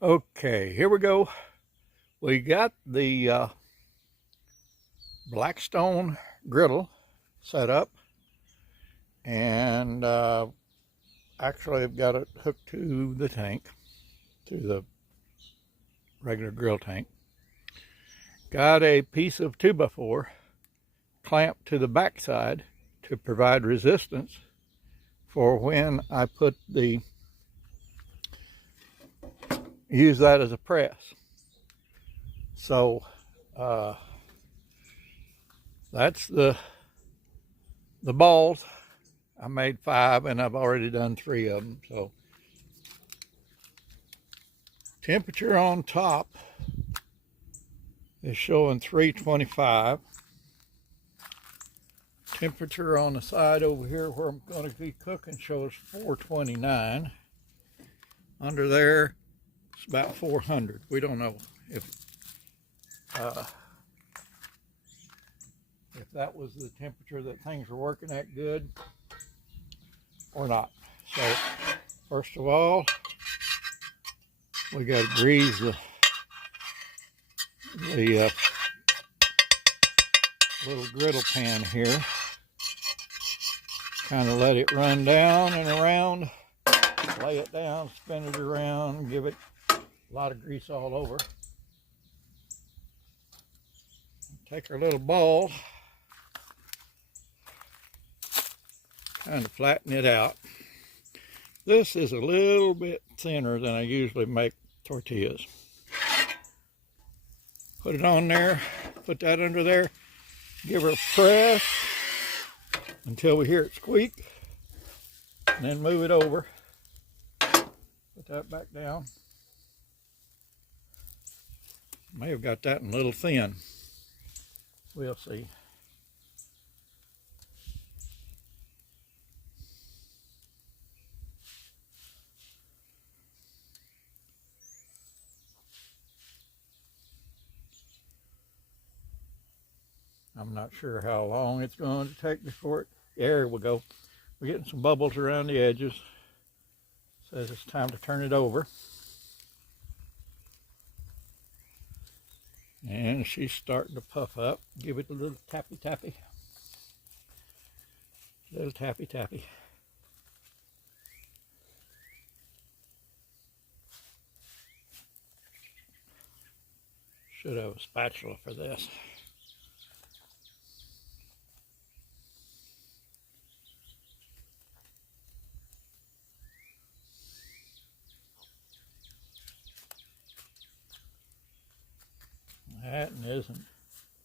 Okay, here we go. We got the Blackstone Griddle set up, and actually I've got it hooked to the tank, to the regular grill tank. Got a piece of 2x4 clamped to the backside to provide resistance for when I use that as a press. So that's the balls. I made 5 and I've already done 3 of them. So temperature on top is showing 325. Temperature on the side over here where I'm going to be cooking shows 429. Under there it's about 400. We don't know if that was the temperature that things were working at good or not. So first of all, we got to grease the little griddle pan here. Kind of let it run down and around, lay it down, spin it around, give it a lot of grease all over. Take our little ball, kind of flatten it out. This is a little bit thinner than I usually make tortillas. Put it on there, put that under there, give her a press until we hear it squeak, and then move it over. Put that back down. May have got that in a little thin. We'll see. I'm not sure how long it's going to take before it. There we go. We're getting some bubbles around the edges. Says it's time to turn it over. And she's starting to puff up. Give it a little tappy tappy. Little tappy tappy. Should have a spatula for this. That isn't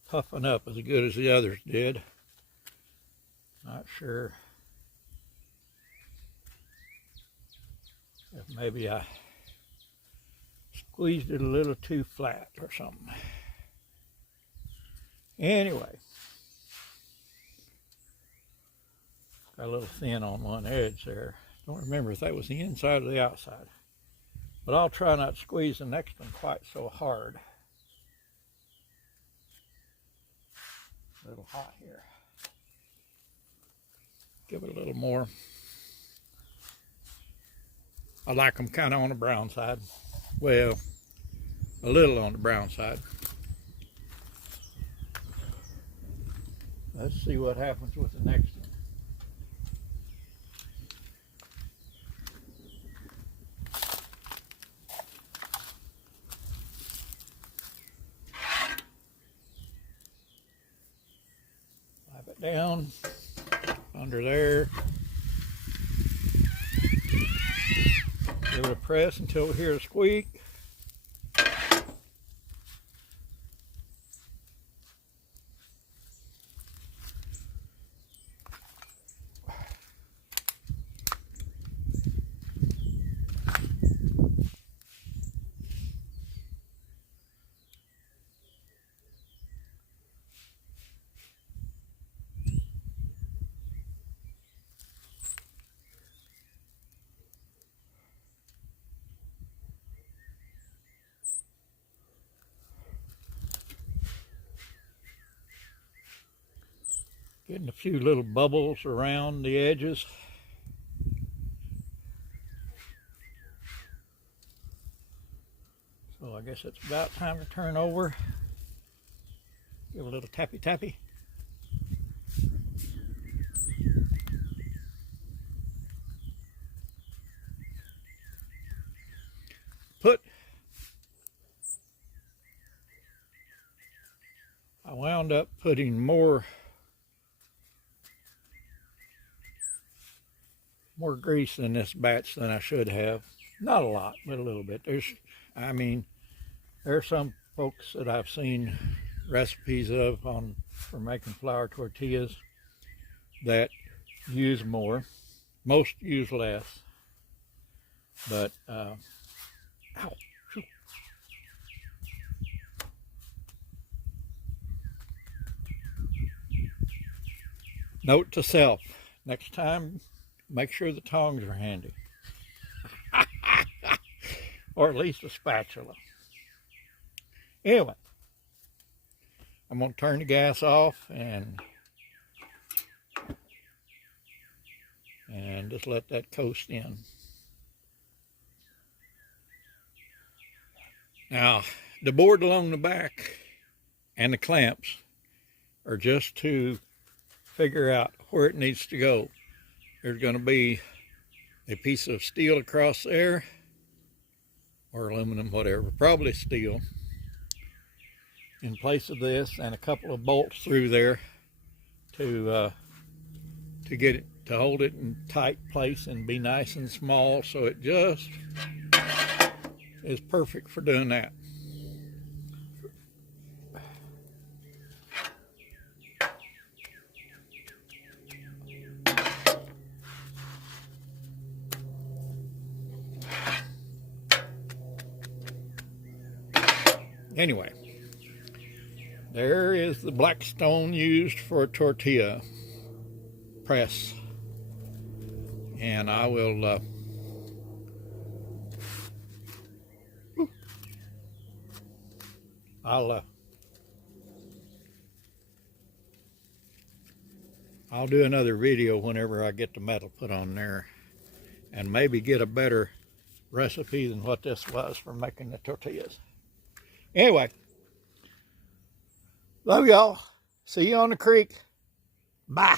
puffing up as good as the others did. Not sure if maybe I squeezed it a little too flat or something. Anyway, got a little thin on one edge there. Don't remember if that was the inside or the outside. But I'll try not to squeeze the next one quite so hard. A little hot here. Give it a little more. I like them kind of on the brown side. Well, a little on the brown side. Let's see what happens with the next one. Slap it down under there. Give it a press until we hear a squeak. Getting a few little bubbles around the edges. So I guess it's about time to turn over. Give a little tappy tappy. I wound up putting more grease in this batch than I should have. Not a lot, but a little bit. There are some folks that I've seen recipes of for making flour tortillas that use more. Most use less. But ow. Note to self, next time, make sure the tongs are handy. Or at least a spatula. Anyway, I'm going to turn the gas off and just let that coast in. Now, the board along the back and the clamps are just to figure out where it needs to go. There's going to be a piece of steel across there, or aluminum, whatever, probably steel, in place of this, and a couple of bolts through there to get it to hold it in tight place and be nice and small, so it just is perfect for doing that. Anyway, there is the Blackstone used for a tortilla press, and I will I'll do another video whenever I get the metal put on there, and maybe get a better recipe than what this was for making the tortillas. Anyway, love y'all. See you on the creek. Bye.